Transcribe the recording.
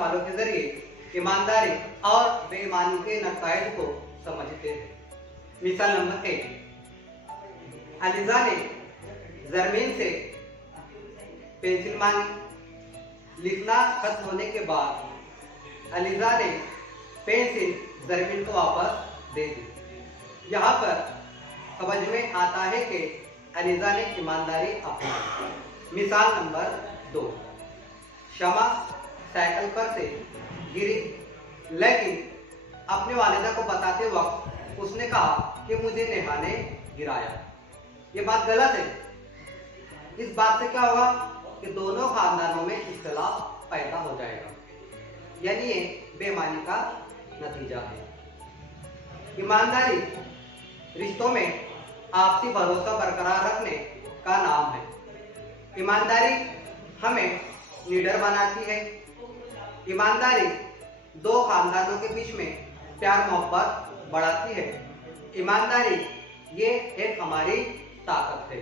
मिसालों के जरिए ईमानदारी और बेईमानी के नतज को समझते हैं। मिसाल नंबर 1, अलीजा ने जरमीन से पेंसिल मांगी। लिखना खत्म होने के बाद अलीजा ने पेंसिल जरमीन को वापस दे दी। यहाँ पर समझ में आता है कि अलीजा ने ईमानदारी अपनाई। मिसाल नंबर 2, शमा साइकिल पर से गिरी, लेकिन अपने वालिदा को बताते वक्त उसने कहा कि मुझे नेहा ने गिराया। ये बात गलत है। इस बात से क्या होगा कि दोनों खानदानों में इख्तिलाफ पैदा हो जाएगा, यानी ये बेईमानी का नतीजा है। ईमानदारी रिश्तों में आपसी भरोसा बरकरार रखने का नाम है। ईमानदारी हमें निडर बनाती है। ईमानदारी दो खानदानों के बीच में प्यार मोहब्बत बढ़ाती है। ईमानदारी ये एक हमारी ताकत है।